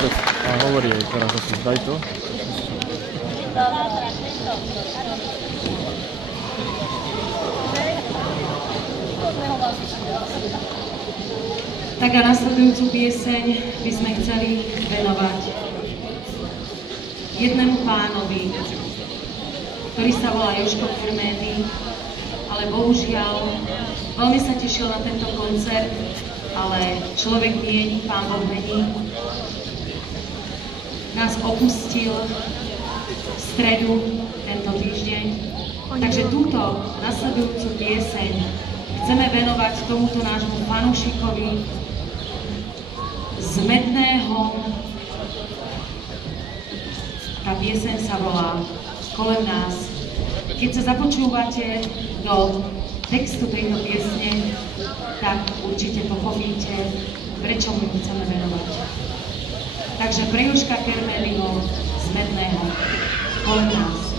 otec a hovorí jej teraz asi, daj to. Tak a nasledujúcu pieseň by sme chceli venovať jednému pánovi, ktorý sa volá Jožko Kermédy, ale bohužiaľ veľmi sa tešil na tento koncert, ale človek mieni, Pán Boh mení. Nás opustil v stredu tento týždeň, takže túto nasledujúcu pieseň chceme venovať tomuto nášmu fanúšikovi z Medného. Tá pieseň sa volá Kolem nás. Keď sa započúvate do textu tejto piesne, tak určite pochopíte, prečo mu chceme venovať. Takže pre Jožka Kermédyho z Medného Kolem nás.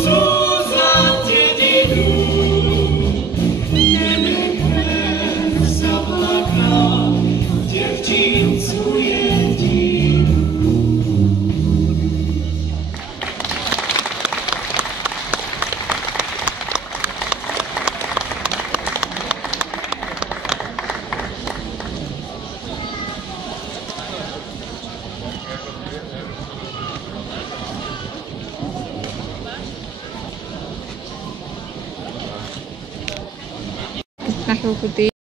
So Na chvíľku ty.